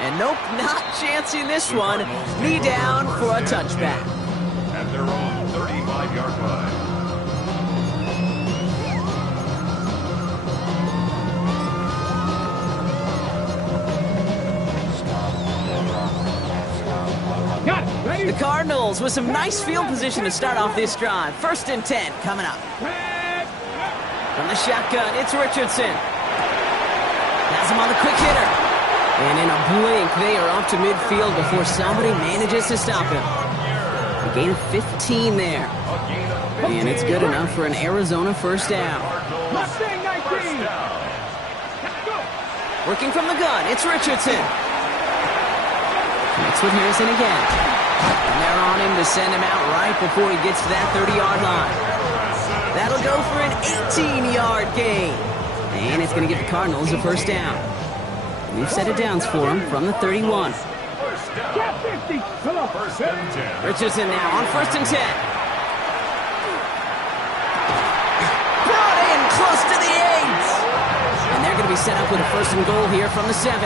And nope, not chancing this one. Knee down for a touchback. At their own 35-yard line. The Cardinals with some nice field position to start off this drive. 1st and 10 coming up. From the shotgun, it's Richardson. Has him on the quick hitter. And in a blink, they are up to midfield before somebody manages to stop him. A gain of 15 there. And it's good enough for an Arizona first down. Working from the gun, it's Richardson. Connects with Harrison again. And they're on him to send him out right before he gets to that 30-yard line. That'll go for an 18-yard gain. And it's going to give the Cardinals a first down. We've set it downs for him from the 31. Richardson now on 1st and 10. Brought in close to the 8. And they're going to be set up with a 1st and goal here from the 7.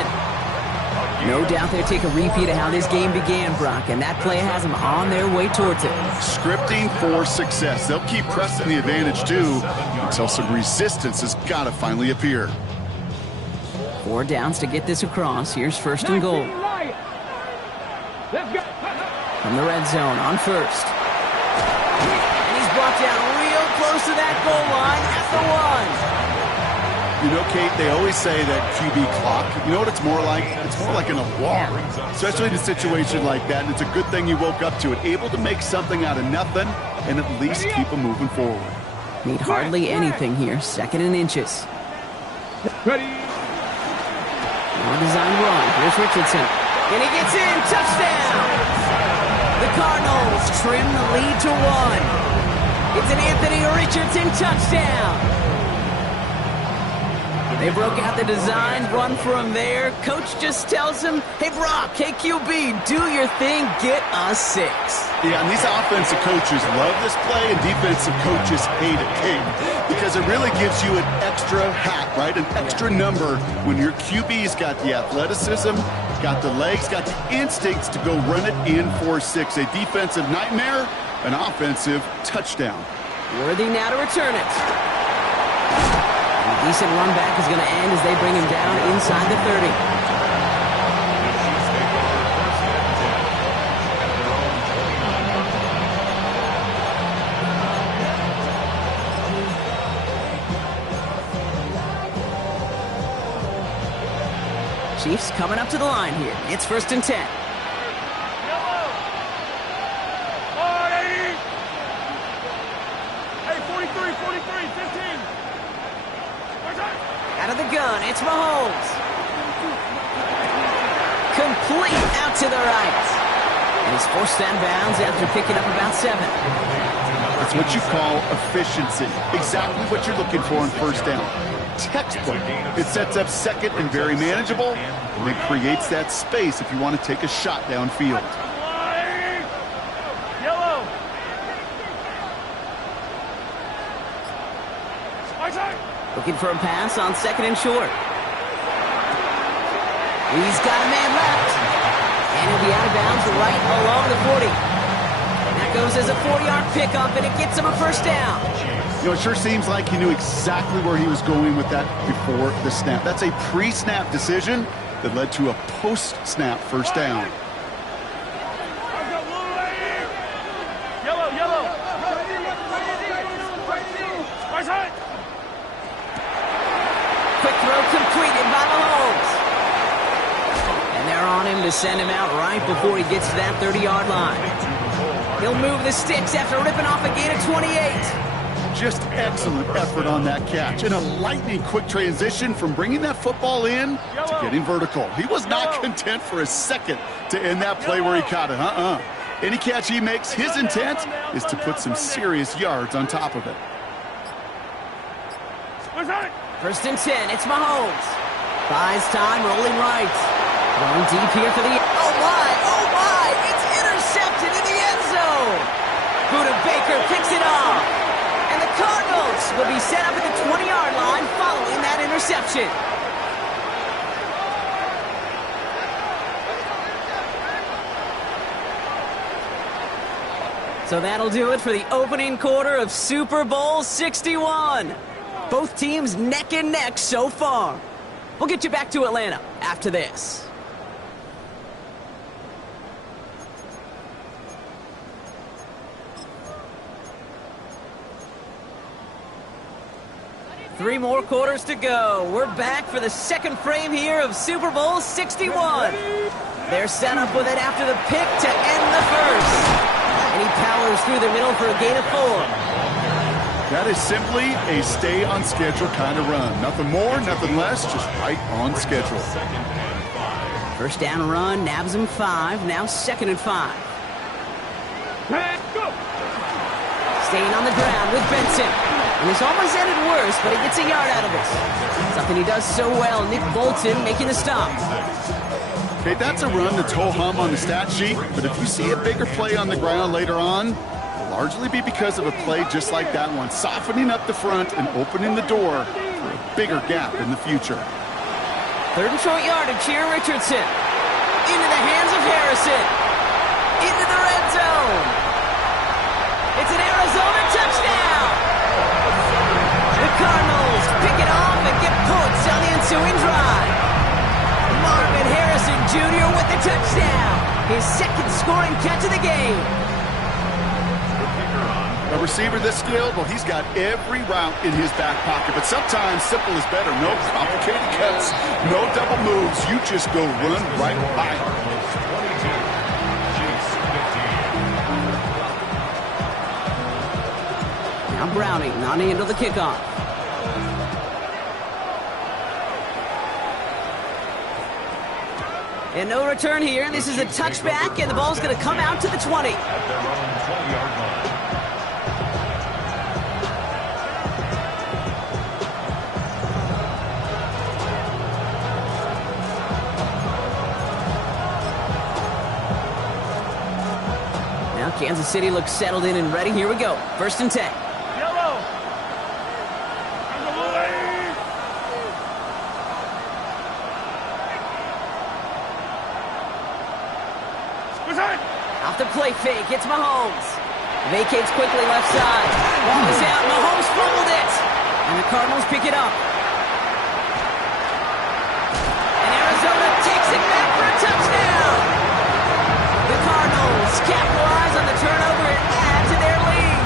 No doubt they'll take a repeat of how this game began, Brock, and that play has them on their way towards it. Scripting for success. They'll keep pressing the advantage, too, until some resistance has got to finally appear. 4 downs to get this across. Here's 1st and goal. From the red zone on 1st. And he's brought down real close to that goal line at the 1. You know, Kate, they always say that QB clock, you know what it's more like? It's more like an alarm, especially in a situation like that. And it's a good thing you woke up to it, able to make something out of nothing and at least keep them moving forward. Need hardly anything here. 2nd and inches. Ready. More design run. Here's Richardson. And he gets in. Touchdown! The Cardinals trim the lead to 1. It's an Anthony Richardson touchdown. They broke out the design, run for him there. Coach just tells him, hey, Brock, hey, QB, do your thing, get us 6. Yeah, and these offensive coaches love this play, and defensive coaches hate it, Kate, because it really gives you an extra hat, right, an extra number when your QB's got the athleticism, got the legs, got the instincts to go run it in for 6. A defensive nightmare, an offensive touchdown. Worthy now to return it. A decent run back is going to end as they bring him down inside the 30. Chiefs coming up to the line here. It's 1st and 10. Out of the gun, it's Mahomes. Complete out to the right. And he's forced out of bounds after picking up about 7. That's what you call efficiency. Exactly what you're looking for on 1st down. Textbook. It sets up 2nd and very manageable, and it creates that space if you want to take a shot downfield. Looking for a pass on 2nd and short. He's got a man left. And he'll be out of bounds right along the 40. And that goes as a 4-yard pickup, and it gets him a 1st down. You know, it sure seems like he knew exactly where he was going with that before the snap. That's a pre-snap decision that led to a post-snap 1st down. Quick throw completed by Mahomes. And they're on him to send him out right before he gets to that 30-yard line. He'll move the sticks after ripping off a gain of 28. Just excellent effort on that catch. And a lightning quick transition from bringing that football in to getting vertical. He was not content for a second to end that play where he caught it. Any catch he makes, his intent is to put some serious yards on top of it. 1st and 10, it's Mahomes. Buys time, rolling right. Going deep here for the... Oh my, it's intercepted in the end zone. Buda Baker picks it off. And the Cardinals will be set up at the 20-yard line following that interception. So that'll do it for the opening quarter of Super Bowl 61. Both teams neck and neck so far. We'll get you back to Atlanta after this. Three more quarters to go. We're back for the second frame here of Super Bowl 61. They're set up with it after the pick to end the first. And he powers through the middle for a gain of 4. That is simply a stay-on-schedule kind of run. Nothing more, nothing less, just right on schedule. First down run, nabs him 5, now 2nd and 5. Staying on the ground with Benson. And this almost ended worse, but he gets a yard out of it. Something he does so well, Nick Bolton making the stop. Okay, that's a run that's ho-hum on the stat sheet, but if you see a bigger play on the ground later on, it'll largely be because of a play just like that one, softening up the front and opening the door for a bigger gap in the future. 3rd and short yardage here, Richardson. Into the hands of Harrison. Into the red zone. It's an Arizona touchdown. The Cardinals pick it off and get points on the ensuing drive. Marvin Harrison Jr. with the touchdown. His 2nd scoring catch of the game. A receiver this skilled, well, he's got every route in his back pocket, but sometimes simple is better. No complicated cuts, no double moves. You just go run right by him. Now Browning on the end of the kickoff. And no return here. This is a touchback, and the ball's going to come out to the 20. At their own 20-yard line. Now Kansas City looks settled in and ready. Here we go. 1st and 10. Off the play fake, it's Mahomes. Vacates quickly left side. Ball is out, Mahomes fumbled it. And the Cardinals pick it up. And Arizona takes it back for a touchdown. The Cardinals capitalize on the turnover and add to their lead.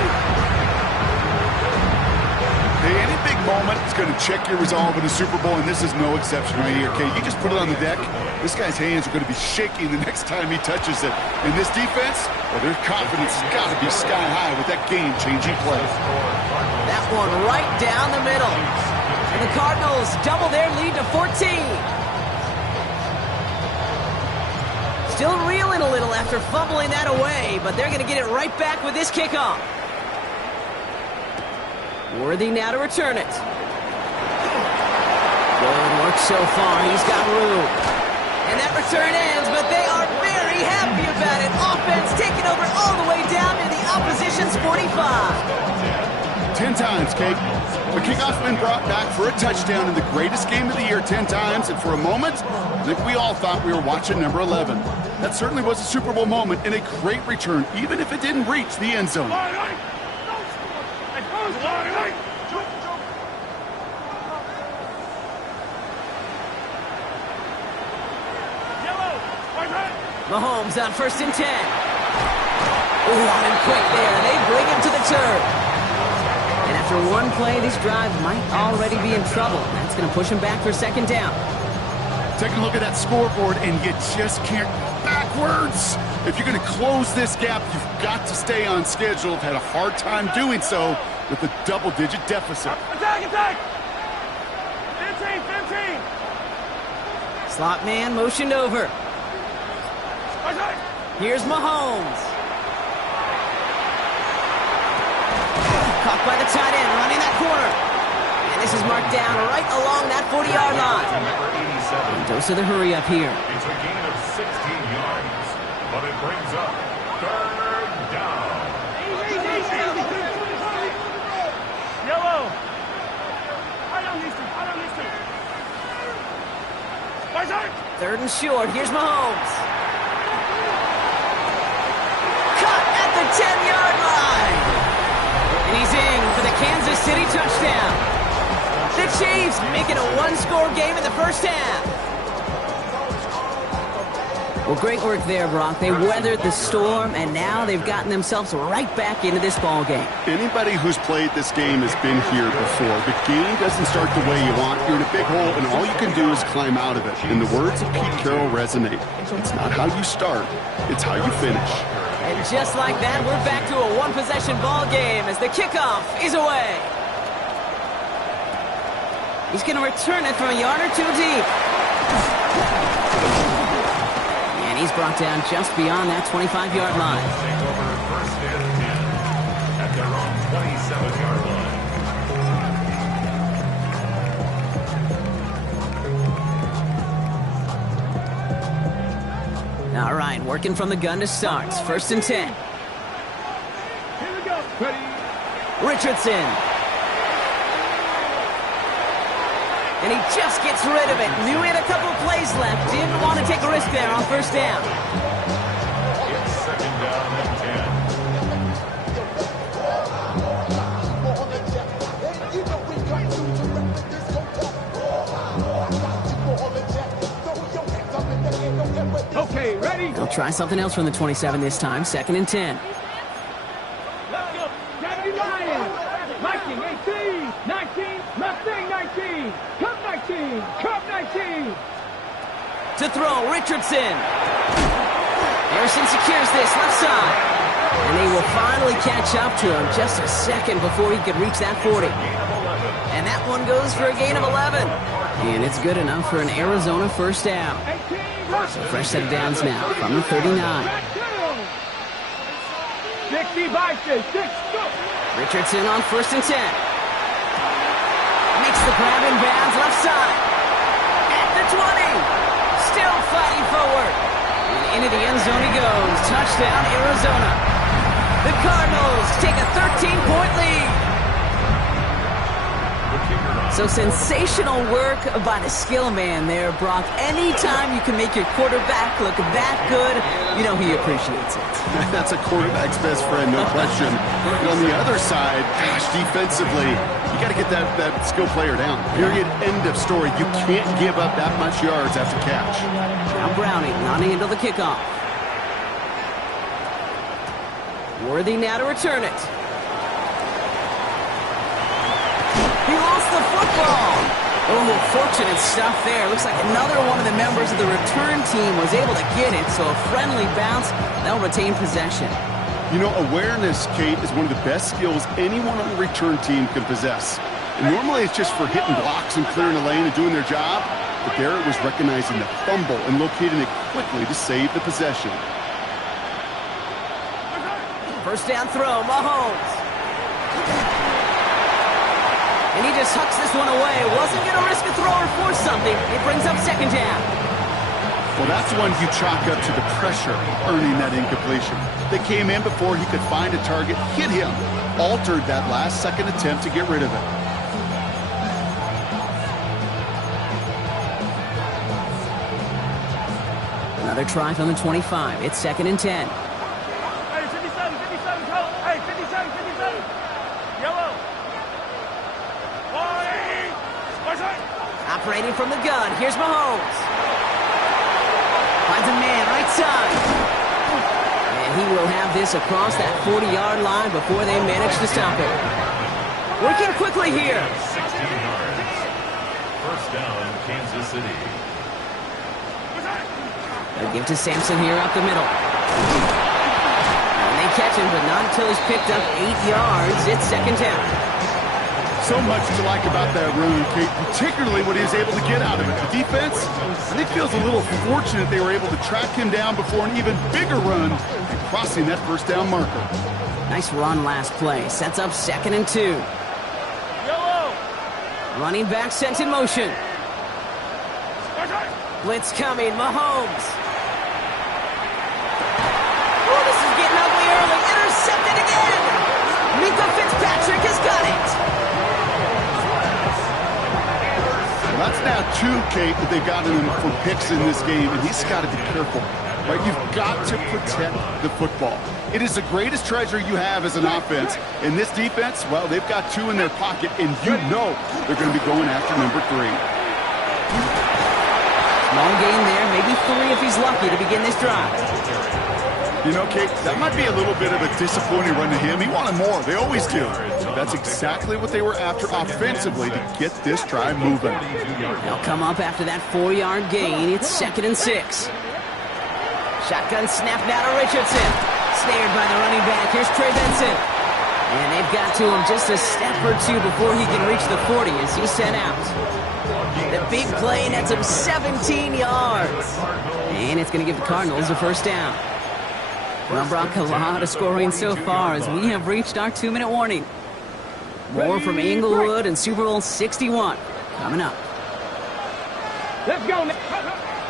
Hey, any big moment is going to check your resolve in a Super Bowl, and this is no exception right here, okay? You just put it on the deck. This guy's hands are going to be shaking the next time he touches it. And this defense, well, their confidence has got to be sky high with that game-changing play. That one right down the middle. And the Cardinals double their lead to 14. Still reeling a little after fumbling that away, but they're going to get it right back with this kickoff. Worthy now to return it. Good work so far. He's got room. And that return ends, but they are very happy about it. Offense taking over all the way down to the opposition's 45. 10 times, Kate. The kickoff's been brought back for a touchdown in the greatest game of the year 10 times, and for a moment, I think we all thought we were watching number 11. That certainly was a Super Bowl moment and a great return, even if it didn't reach the end zone. Mahomes on 1st and 10. Ooh, on him quick there. They bring him to the turf. And after one play, this drive might already be in trouble. That's going to push him back for 2nd down. Taking a look at that scoreboard, and you just can't backwards. If you're going to close this gap, you've got to stay on schedule. I've had a hard time doing so with a double-digit deficit. Attack! 15! Slot man motioned over. Here's Mahomes. Caught by the tight end, running that corner. And this is marked down right along that 40-yard line. Number 87. Dose of the hurry up here. It's a gain of 16 yards, but it brings up 3rd down. Yellow. I don't need to. 3rd and short. Here's Mahomes. Cut at the the 10-yard line. And he's in for the Kansas City touchdown. The Chiefs make it a one-score game in the first half. Well, great work there, Brock. They weathered the storm, and now they've gotten themselves right back into this ball game. Anybody who's played this game has been here before. The game doesn't start the way you want. You're in a big hole, and all you can do is climb out of it. And the words of Pete Carroll resonate. It's not how you start, it's how you finish. And just like that, we're back to a one-possession ball game as the kickoff is away. He's going to return it from a yard or two deep. And he's brought down just beyond that 25-yard line. Take over first and 10 at their own 27-yard line. All right, working from the gun to start. First and 10. Here we go. Ready. Richardson. And he just gets rid of it. Knew he had a couple of plays left. Didn't want to take a risk there on first down. It's second down and 10. Okay, ready. They'll try something else from the 27 this time. Second and 10. Daddy Lions. Viking 18. 19. Mustang 19. Cup 19. Cup 19. To throw, Richardson. Harrison secures this left side. And they will finally catch up to him just a second before he could reach that 40. And that one goes for a gain of 11. And it's good enough for an Arizona first down. 18. So fresh set of downs now from the 39. 60 Vikings. 6. Go. Richardson on first and 10. Makes the grab in bounds left side. At the 20. Still fighting forward. And into the end zone he goes. Touchdown, Arizona. The Cardinals take a 13-point lead. So sensational work by the skill man there, Brock. Anytime you can make your quarterback look that good, you know he appreciates it. That's a quarterback's best friend, no question. But on the other side, gosh, defensively, you got to get that skill player down. Period. End of story. You can't give up that much yards after catch. Now Browning running into the kickoff. Worthy now to return it. He lost the football. Oh, fortunate stuff there. Looks like another one of the members of the return team was able to get it, so a friendly bounce. They'll retain possession. You know, awareness, Kate, is one of the best skills anyone on the return team can possess. And normally it's just for hitting blocks and clearing a lane and doing their job. But there it was recognizing the fumble and locating it quickly to save the possession. First down throw, Mahomes. And he just hucks this one away. Wasn't going to risk a throw or force something. It brings up second down. Well, that's one you chalk up to the pressure earning that incompletion. They came in before he could find a target, hit him, altered that last second attempt to get rid of it. Another try from the 25. It's second and 10. Hey, 57, 57, go. Hey, 57, 57. Yellow. 40. Operating from the gun. Here's Mahomes. Finds a man right side. And he will have this across that 40-yard line before they manage to stop it. Working quickly here. 16 yards. First down, Kansas City. They'll give to Sampson here up the middle. And they catch him, but not until he's picked up 8 yards. It's second down. So much to like about that run, Kate, particularly what he was able to get out of it. The defense, I think, feels a little fortunate they were able to track him down before an even bigger run and crossing that first down marker. Nice run last play. Sets up second and 2. Yellow. Running back sent in motion. Blitz coming. Mahomes. Oh, this is getting ugly early. Intercepted again. Minka Fitzpatrick has got it. Well, that's now 2, Kate, that they've gotten him for picks in this game, and he's got to be careful. right? You've got to protect the football. It is the greatest treasure you have as an offense. In this defense, well, they've got 2 in their pocket, and you know they're going to be going after number 3. Small gain there, maybe 3 if he's lucky to begin this drive. You know, Kate, that might be a little bit of a disappointing run to him. He wanted more. They always do. That's exactly what they were after offensively to get this drive moving. They'll come up after that 4-yard gain. It's 2nd and 6. Shotgun snap now to Richardson. Snared by the running back. Here's Trey Benson. And they've got to him just a step or 2 before he can reach the 40 as he's sent out. The big play nets him 17 yards. And it's going to give the Cardinals a first down. Well, Brock, a lot of scoring so far as we have reached our 2-minute warning. More from Inglewood and Super Bowl 61 coming up. Let's go.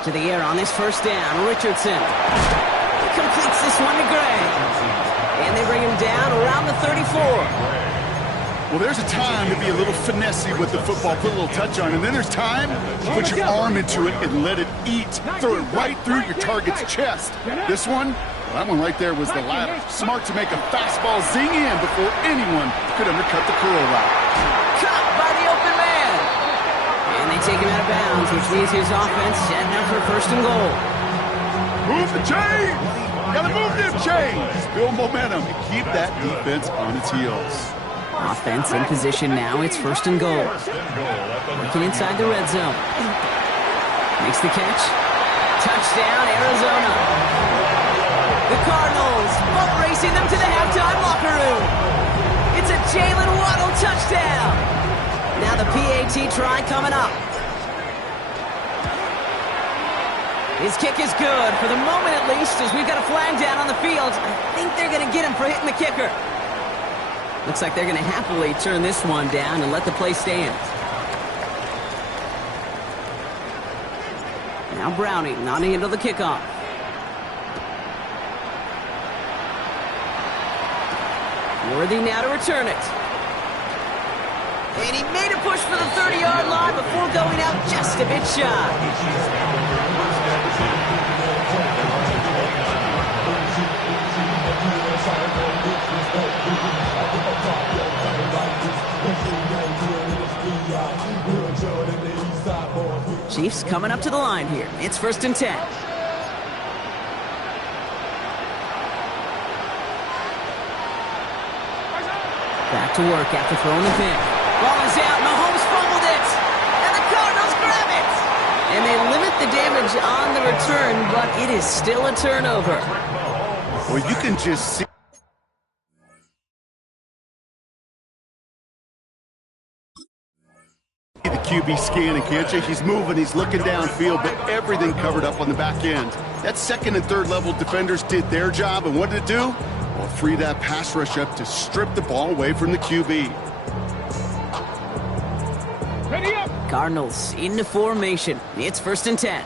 To the air on this first down, Richardson. He completes this one to Gray. And they bring him down around the 34. Well, there's a time to be a little finessey with the football, put a little touch on, and then there's time to put your arm into it and let it eat. Throw it right through your target's chest. This one, well, that one right there was the latter. Smart to make a fastball zing in before anyone could undercut the curl route. Caught by the open man. And they take him out of bounds, which leaves his offense setting up for 1st and goal. Move the chains! Gotta move them chains! Build momentum and keep that defense on its heels. Offense in position now. It's 1st and goal. Working inside the red zone. Makes the catch. Touchdown, Arizona. The Cardinals boat racing them to the halftime locker room. It's a Jalen Waddle touchdown. Now the PAT try coming up. His kick is good, for the moment at least, as we've got a flag down on the field. I think they're going to get him for hitting the kicker. Looks like they're going to happily turn this one down and let the play stand. Now Browning not to handle the kickoff. Worthy now to return it. And he made a push for the 30-yard line before going out just a bit shy. Chiefs coming up to the line here. It's 1st and 10. Back to work after throwing the pick. Ball is out. Mahomes fumbled it. And the Cardinals grab it. And they limit the damage on the return, but it is still a turnover. Well, you can just see the QB scanning, can't you? He's moving, he's looking downfield, but everything covered up on the back end. That 2nd and 3rd level defenders did their job, and what did it do? Well, free that pass rush up to strip the ball away from the QB. Ready up. Cardinals into formation. It's 1st and 10.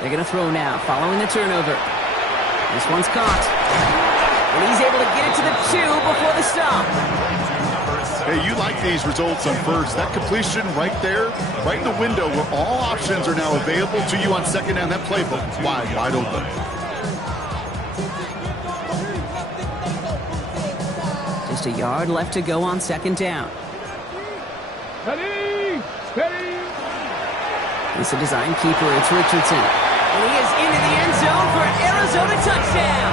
They're going to throw now, following the turnover. This one's caught. And he's able to get it to the 2 before the stop. Hey, you like these results on first. That completion right there, right in the window where all options are now available to you on 2nd down. That playbook wide open. Just a yard left to go on 2nd down. Ready. Ready. It's a design keeper. It's Richardson. And he is into the end zone for an Arizona touchdown.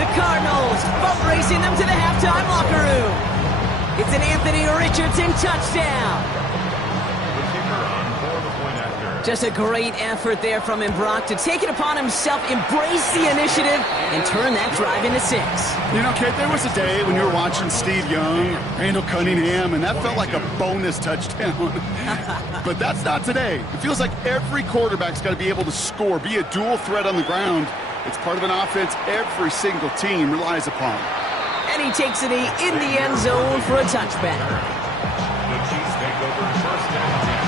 The Cardinals boat racing them to the halftime locker room. It's an Anthony Richardson touchdown. Just a great effort there from him, Brock, to take it upon himself, embrace the initiative, and turn that drive into 6. You know, Kate, there was a day when you were watching Steve Young, Randall Cunningham, and that felt like a bonus touchdown. But that's not today. It feels like every quarterback's got to be able to score, be a dual threat on the ground. It's part of an offense every single team relies upon. And he takes it in the end zone for a touchback. The Chiefs take over 1st and 10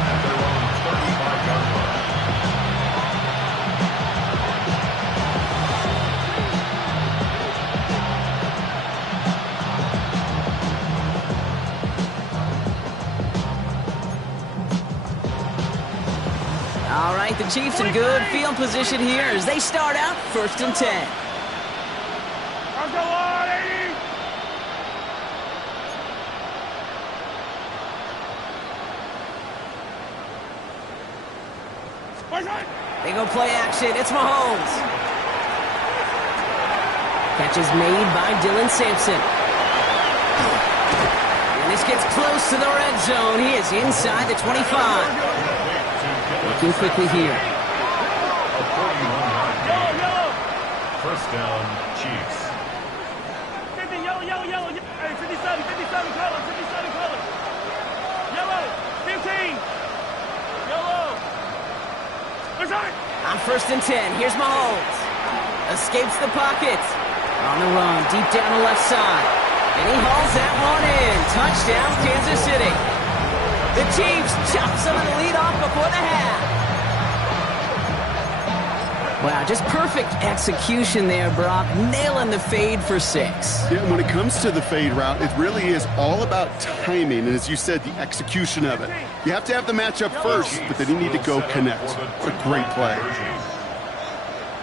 at their own 35-yard line. All right, the Chiefs in good field position here as they start out 1st and 10. They go play action. It's Mahomes. Catch is made by Dylan Sampson. And this gets close to the red zone. He is inside the 25. Looking quickly here. First down, Chiefs. 50, yellow, yellow, yellow. Hey, 57, 57 color, 57 color. Yellow, 15. Yellow. On 1st and 10, here's Mahomes. Escapes the pocket. On the run, deep down the left side. And he hauls that one in. Touchdown, Kansas City. The Chiefs chop some of the lead off before the half. Wow, just perfect execution there, Brock. Nailing the fade for 6. Yeah, when it comes to the fade route, it really is all about timing, and as you said, the execution of it. You have to have the matchup first, but then you need to go connect. It's a great play.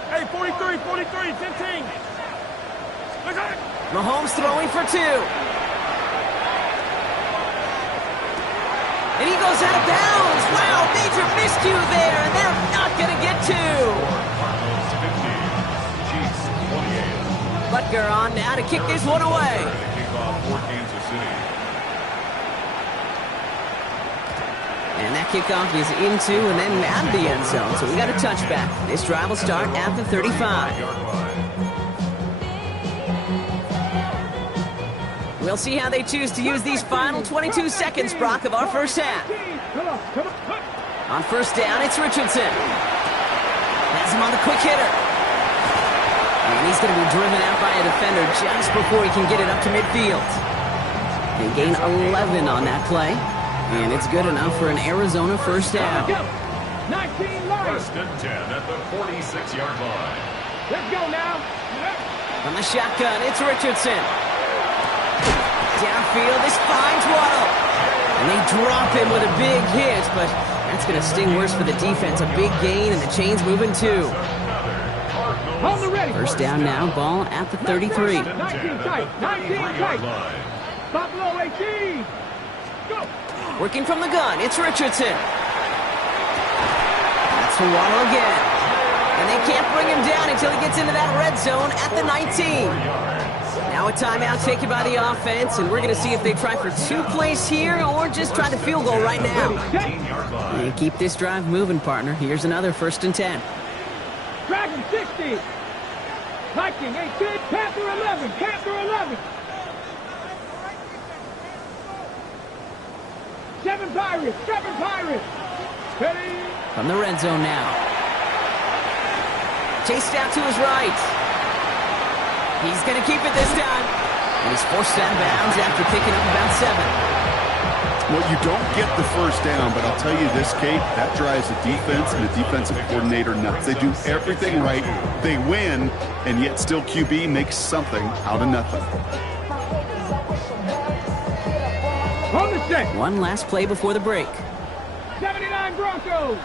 Hey, 43, 43, 15. Mahomes throwing for 2. And he goes out of bounds. Wow, major miscue there, and they're not going to get 2. Butker on now to kick this one away. And that kickoff is into and then out of the end zone. So we got a touchback. This drive will start at the 35. We'll see how they choose to use these final 22 seconds, Brock, of our first half. On 1st down, it's Richardson. Has him on the quick hitter. And he's going to be driven out by a defender just before he can get it up to midfield. They gain 11 on that play. And it's good enough for an Arizona 1st down. 19 Lions. 1st and 10 at the 46-yard line. Let's go now. From the shotgun, it's Richardson. Downfield, this finds Waddle. And they drop him with a big hit, but that's going to sting worse for the defense. A big gain, and the chain's moving too. On the ready. 1st down now, ball at the 33. 19 tight. 19 tight. Buffalo 18. Go. Working from the gun, it's Richardson. That's for Waddle again. And they can't bring him down until he gets into that red zone at the 19. Now a timeout taken by the offense, and we're going to see if they try for 2 plays here or just try the field goal right now. And keep this drive moving, partner. Here's another 1st and 10. Dragon 60. Viking 18. Panther 11. Panther 11. 7 Pirates. 7 Pirates. Ready. From the red zone now. Chased out to his right. He's going to keep it this time. And he's forced out of bounds after picking up about 7. Well, you don't get the 1st down, but I'll tell you this, Kate, that drives the defense and the defensive coordinator nuts. They do everything right. They win, and yet still QB makes something out of nothing. On the set. One last play before the break. 79 Broncos.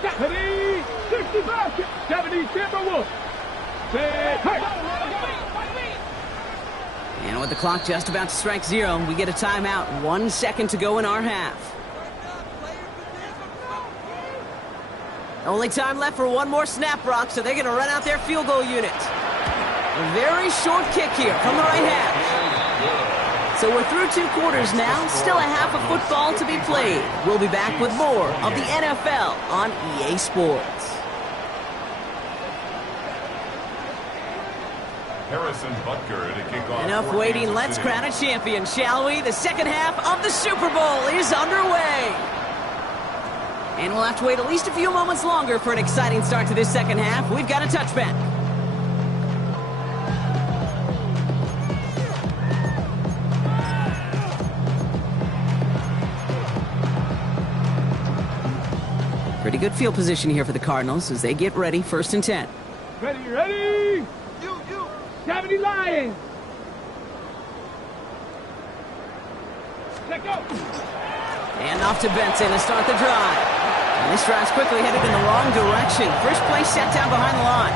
70. 65. 70 Timberwolves. And with the clock just about to strike 0, we get a timeout. 1 second to go in our half. Only time left for one more snap, Brock, so they're going to run out their field goal unit. A very short kick here from the right half. So we're through 2 quarters now. Still a half of football to be played. We'll be back with more of the NFL on EA Sports. Harrison Butker to kick off. Enough waiting. Let's crown a champion, shall we? The second half of the Super Bowl is underway. And we'll have to wait at least a few moments longer for an exciting start to this second half. We've got a touchback. Pretty good field position here for the Cardinals as they get ready. 1st and 10. Ready, ready. 70 Lions. Let go. And off to Benson to start the drive. And this drive's quickly headed in the wrong direction. First play set down behind the line.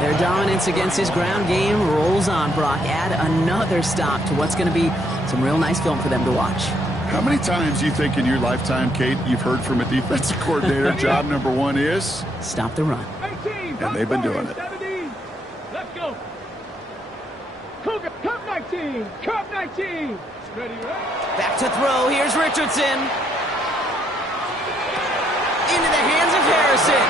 Their dominance against his ground game rolls on, Brock. Add another stop to what's going to be some real nice film for them to watch. How many times do you think in your lifetime, Kate, you've heard from a defensive coordinator, job number one is? Stop the run. 18, And they've been doing it. 17. Let's go. Cougar, Cup 19. Cup 19. Ready, right? Back to throw. Here's Richardson. Into the hands of Harrison.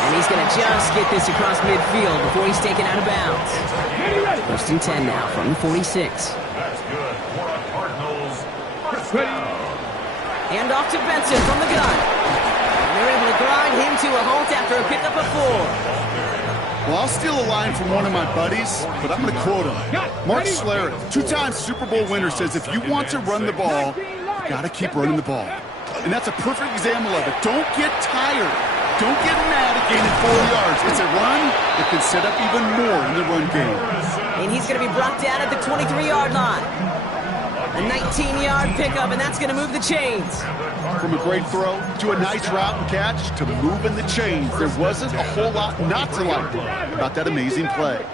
And he's going to just get this across midfield before he's taken out of bounds. Ready, ready. First and 10 now from the 46. That's good for the Cardinals. First Ready. down. Hand off to Benson from the gun. And they're able to grind him to a halt after a pickup of 4. Well, I'll steal a line from one of my buddies, but I'm going to quote him. Mark Schlereth, two-time Super Bowl winner, says if you want to run the ball, you got to keep running the ball. And that's a perfect example of it. Don't get tired. Don't get mad at gaining 4 yards. It's a run that can set up even more in the run game. And he's going to be brought down at the 23-yard line. A 19-yard pickup, and that's going to move the chains. From a great throw to a nice route and catch to moving the chains, there wasn't a whole lot not to like about that amazing play.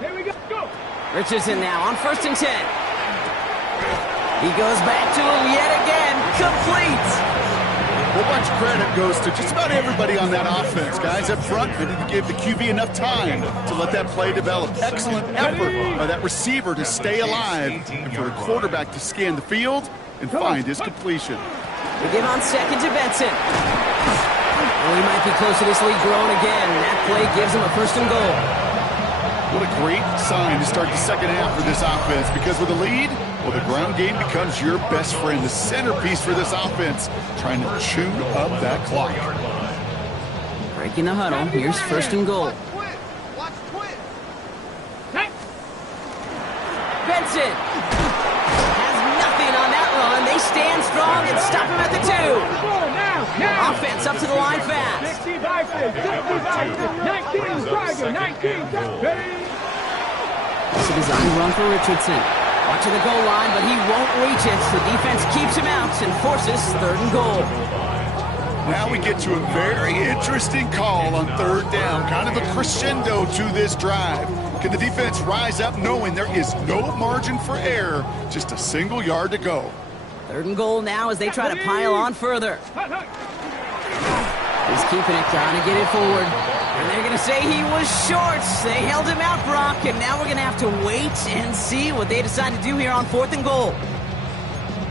Here we go. Go. Richardson now on first and 10. He goes back to him yet again. Complete. A whole bunch of credit goes to just about everybody on that offense. Guys up front, they didn't give the QB enough time to let that play develop. Excellent effort by that receiver to stay alive and for a quarterback to scan the field and find his completion. They give on second to Benson. Oh, he might be close to this lead growing again. That play gives him a first and goal. What a great sign to start the second half for this offense, because with a lead, well, the ground game becomes your best friend, the centerpiece for this offense, trying to chew up that clock. Breaking the huddle. Here's first and goal. Benson has nothing on that run. They stand strong and stop him at the 2. Now. Offense up to the line fast. 65, 19, Tiger, 19, ready. It's a design run for Richardson. Watching the goal line, but he won't reach it. The defense keeps him out and forces third and goal. Now we get to a very interesting call on third down, kind of a crescendo to this drive. Can the defense rise up knowing there is no margin for error, just a single yard to go? Third and goal now as they try to pile on further. He's keeping it, trying to get it forward. And they're going to say he was short. They held him out, Brock, and now we're going to have to wait and see what they decide to do here on fourth and goal.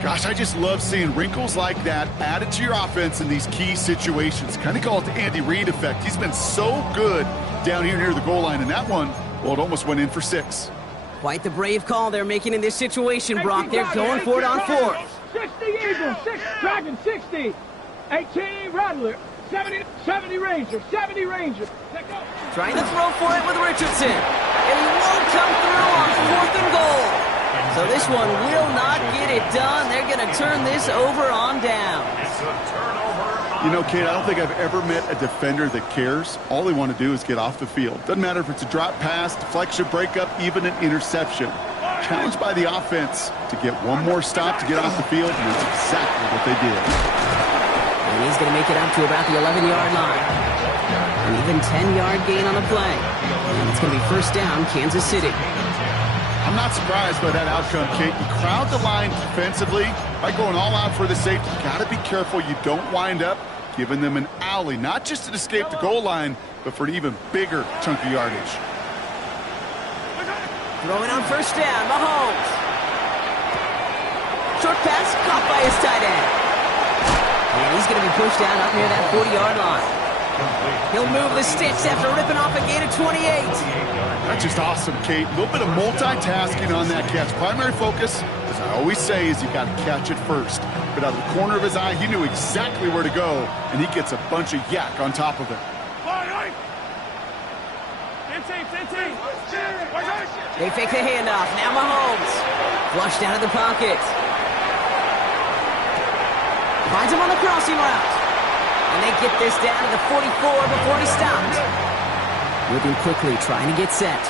Gosh, I just love seeing wrinkles like that added to your offense in these key situations. Kind of call it the Andy Reid effect. He's been so good down here near the goal line, and that one, well, it almost went in for 6. Quite the brave call they're making in this situation, Brock. They're going for it on fourth. 60 Eagle, 6 Dragon, 60. 18 Rattler, 70 Ranger, 70 Ranger. Trying to throw for it with Richardson. And he won't come through on fourth and goal. So this one will not get it done. They're going to turn this over on down. It's a turnover. You know, Kate, I don't think I've ever met a defender that cares. All they want to do is get off the field. Doesn't matter if it's a drop pass, deflection, breakup, even an interception. Challenged by the offense to get one more stop to get off the field, and that's exactly what they did. And he's going to make it up to about the 11-yard line. An even 10-yard gain on the play. And it's going to be first down, Kansas City. I'm not surprised by that outcome, Kate. You crowd the line defensively by going all out for the safety. You got to be careful you don't wind up giving them an alley, not just to escape the goal line, but for an even bigger chunk of yardage. Throwing on first down, Mahomes. Short pass caught by his tight end. And he's going to be pushed down up near that 40-yard line. He'll move the sticks after ripping off a gain of 28. That's just awesome, Kate. A little bit of multitasking on that catch. Primary focus, as I always say, is you got to catch it first. But out of the corner of his eye, he knew exactly where to go, and he gets a bunch of yak on top of it. They fake the handoff. Now Mahomes. Flushed out of the pocket. Finds him on the crossing route. And they get this down to the 44 before he stopped. Moving quickly, trying to get set.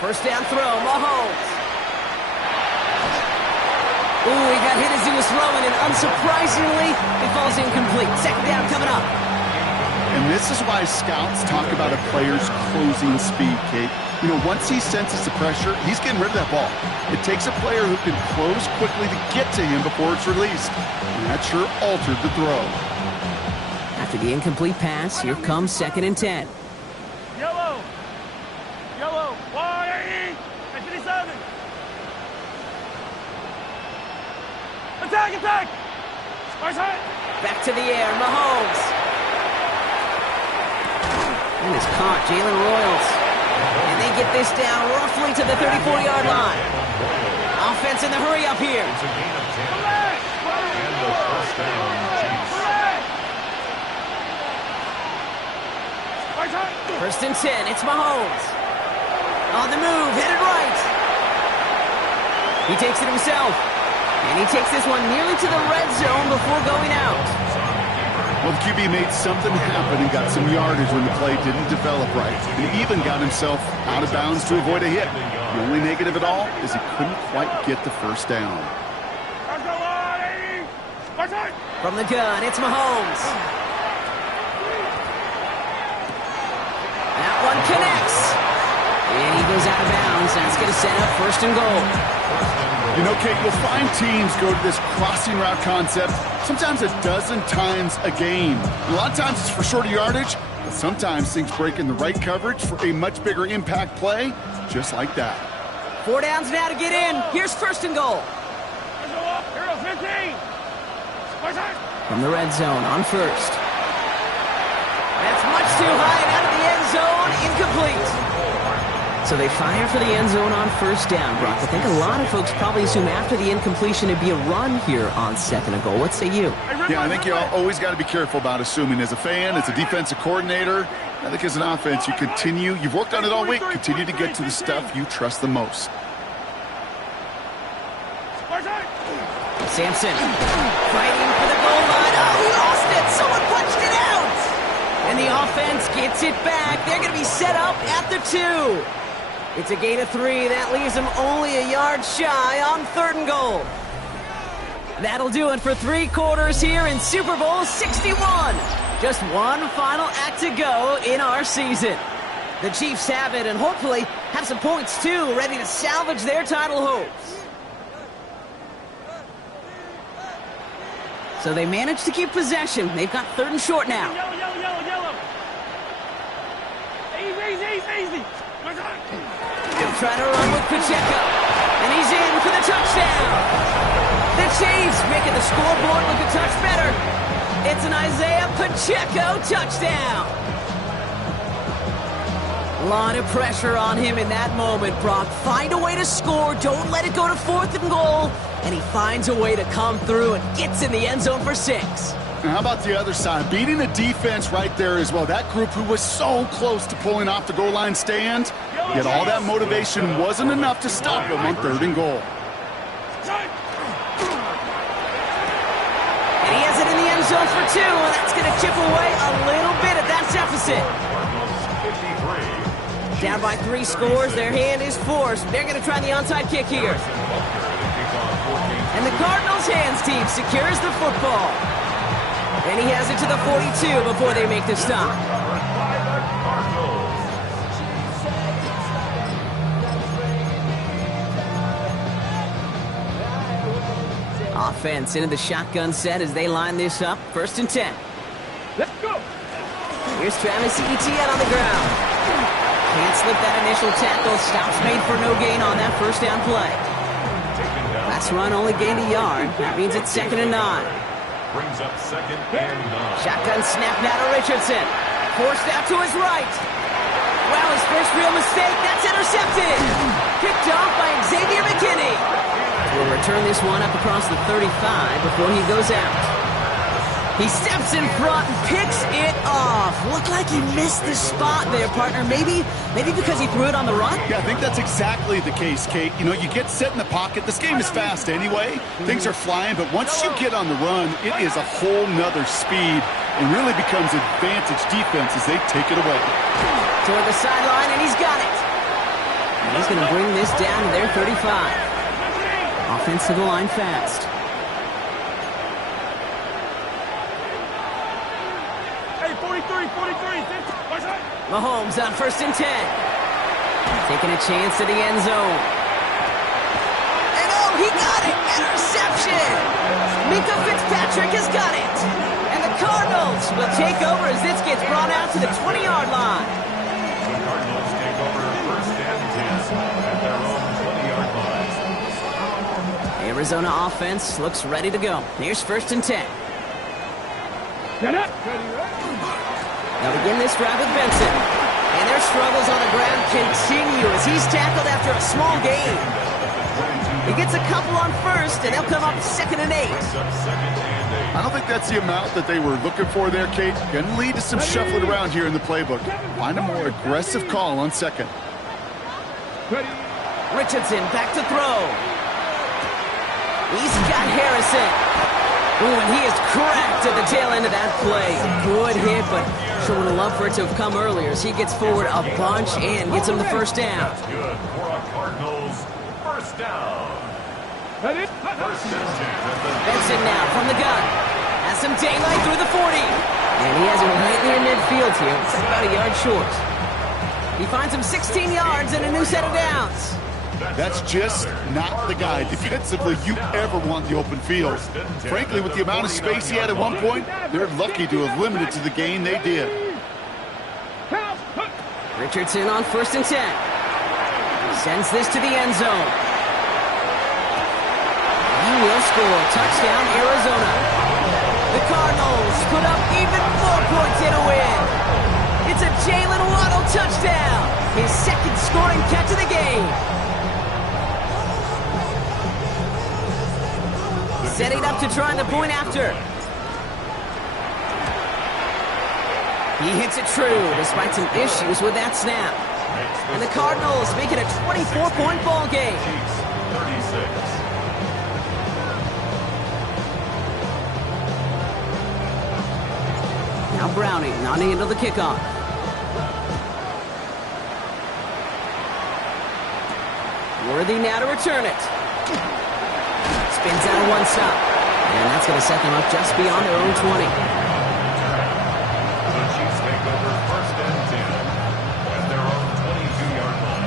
First down throw, Mahomes. Ooh, he got hit as he was throwing, and unsurprisingly, it falls incomplete. Second down coming up. And this is why scouts talk about a player's closing speed, Kate. You know, once he senses the pressure, he's getting rid of that ball. It takes a player who can close quickly to get to him before it's released. And that sure altered the throw. After the incomplete pass, here comes 2nd and 10. Yellow. Yellow. 180. And 57. Attack, attack. Back to the air, Mahomes. And it's caught, Jalen Royals. And they get this down roughly to the 34-yard line. Offense in the hurry up here. It's a gain of 10. And the first down, Chiefs. First and 10, it's Mahomes. On the move, headed right. He takes it himself. And he takes this one nearly to the red zone before going out. Well, the QB made something happen and got some yardage when the play didn't develop right. And he even got himself out of bounds to avoid a hit. The only negative at all is he couldn't quite get the first down. From the gun, it's Mahomes. That one connects. And he goes out of bounds. That's going to set up 1st and goal. You know, Kate, you'll find teams go to this crossing route concept sometimes a dozen times a game. And a lot of times it's for shorter yardage, but sometimes things break in the right coverage for a much bigger impact play, just like that. 4 downs now to get in. Here's 1st and goal. From the red zone on 1st. That's much too high and out of the end zone. Incomplete. So they fire for the end zone on 1st down, Brock. I think a lot of folks probably assume after the incompletion it'd be a run here on 2nd and goal. What say you? Yeah, I think you always got to be careful about assuming. As a fan, as a defensive coordinator, I think as an offense, you've worked on it all week, continue to get to the stuff you trust the most. Sampson fighting for the goal line. Oh, he lost it. Someone punched it out. And the offense gets it back. They're going to be set up at the 2. It's a gain of 3. That leaves them only a yard shy on 3rd and goal. That'll do it for 3 quarters here in Super Bowl 61. Just one final act to go in our season. The Chiefs have it and hopefully have some points too, ready to salvage their title hopes. So they managed to keep possession. They've got 3rd and short now. Yellow, yellow, yellow, yellow. Easy. He'll try to run with Pacheco. And he's in for the touchdown. The Chiefs making the scoreboard look a touch better. It's an Isaiah Pacheco touchdown. A lot of pressure on him in that moment, Brock. Find a way to score. Don't let it go to 4th and goal. And he finds a way to come through and gets in the end zone for 6. Now, how about the other side? Beating the defense right there as well. That group who was so close to pulling off the goal line stand, yet all that motivation wasn't enough to stop them on 3rd and goal. And he has it in the end zone for 2, and that's going to chip away a little bit at that deficit. Down by 3 scores, their hand is forced. They're going to try the onside kick here. And the Cardinals' hands team secures the football. And he has it to the 42 before they make the stop. Offense into the shotgun set as they line this up. 1st and 10. Let's go. Here's Travis Etienne on the ground. Can't slip that initial tackle. Stops made for no gain on that 1st down play. Last run only gained a yard. That means it's 2nd and 9. Brings up 2nd and 9. Shotgun snap now to Richardson. Forced out to his right. Well, his first real mistake. That's intercepted. Picked off by Xavier McKinney. We'll return this one up across the 35 before he goes out. He steps in front and picks it off. Looked like he missed the spot there, partner. Maybe because he threw it on the run? Yeah, I think that's exactly the case, Kate. You know, you get set in the pocket. This game is fast anyway. Things are flying, but once you get on the run, it is a whole nother speed and really becomes advantage defense as they take it away. Toward the sideline, and he's got it. He's going to bring this down to their 35. Offense to the line fast. Hey, 43, 43. Mahomes on 1st and 10. Taking a chance to the end zone. And oh, he got it! Interception! Minka Fitzpatrick has got it! And the Cardinals will take over as this gets brought out to the 20-yard line. The Cardinals take over 1st and 10 at their own 20-yard line. Arizona offense looks ready to go. Here's 1st and 10. Get up. They'll begin this drive with Benson. And their struggles on the ground continue as he's tackled after a small gain. He gets a couple on 1st, and they'll come up 2nd and 8. I don't think that's the amount that they were looking for there, Kate. Going to lead to some shuffling around here in the playbook. Find a more aggressive call on 2nd. Richardson back to throw. He's got Harrison. Ooh, and he is cracked at the tail end of that play. Good hit, but sure would have loved for it to have come earlier as he gets forward a bunch and gets him the 1st down. That's good for a Cardinals 1st down. 1st and 10. Benson now from the gun. Has some daylight through the 40. And he has it right near midfield here. It's about a yard short. He finds him 16 yards and a new set of downs. That's just not the guy defensively you ever want the open field. Frankly, with the amount of space he had at one point, they're lucky to have limited to the gain they did. Richardson on 1st and 10. Sends this to the end zone. He will score. Touchdown, Arizona. The Cardinals put up even more points in a win. It's a Jalen Waddle touchdown. His 2nd scoring catch of the game. Setting up to try the point after. He hits it true despite some issues with that snap. And the Cardinals make it a 24-point ball game. 36. Now Browning on the end of the kickoff. Worthy now to return it. Spins out of one stop. And that's going to set them up just beyond their own 20. The Chiefs take over 1st and 10 at their own 22-yard line.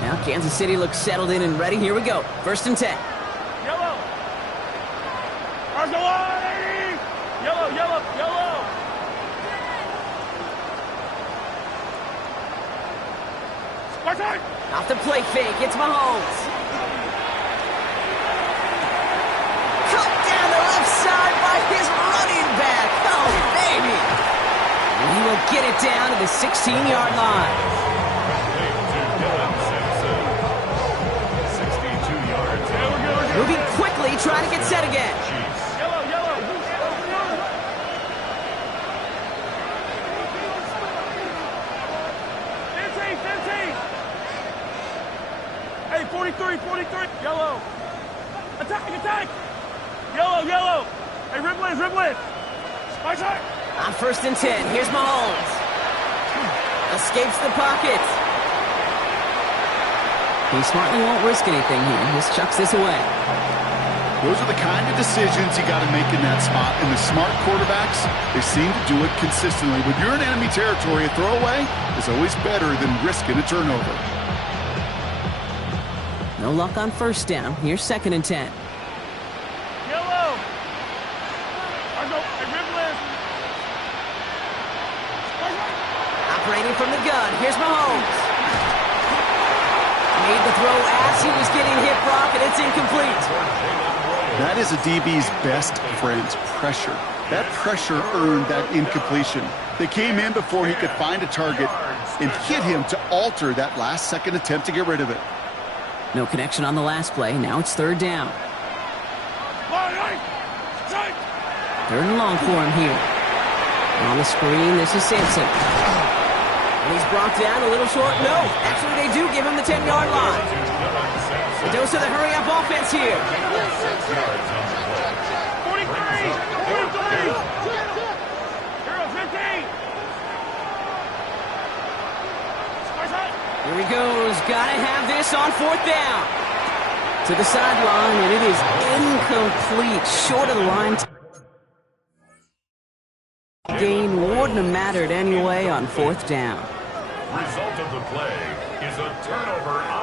Now Kansas City looks settled in and ready. Here we go. 1st and 10. Yellow. Arsenal, yellow, yellow, yellow. Spartan. Off the play fake, it's Mahomes. Cut down the left side by his running back. Oh, baby. And he will get it down to the 16-yard line. Complete to Dylan Simpson. 62 yards. Moving quickly, trying to get set again. Chiefs. Yellow, yellow. Hey, 43, 43. Yellow. Attack, attack. Yellow, yellow. Hey, Riblin, Riblin. Spicer. On 1st and 10, here's Mahomes. Escapes the pocket. He smartly won't risk anything here. Just chucks this away. Those are the kind of decisions you got to make in that spot. And the smart quarterbacks, they seem to do it consistently. When you're in enemy territory, a throwaway is always better than risking a turnover. No luck on 1st down. Here's 2nd and 10. Yellow. Argo, hey, Riblin. Operating from the gun. Here's Mahomes. Made the throw as he was getting hit, Brock, and it's incomplete. That is a DB's best friend, pressure. That pressure earned that incompletion. They came in before he could find a target and hit him to alter that last-second attempt to get rid of it. No connection on the last play. Now it's 3rd down. 3rd and long for him here. And on the screen, this is Sampson. And he's brought down a little short. No, actually they do give him the 10-yard line. The dose of the hurry-up offense here. 43, 43. Hero 15. Here he goes. Gotta have this on 4th down. To the sideline, and it is incomplete. Short of the line. Gain wouldn't have mattered anyway on 4th down. Result of the play is a turnover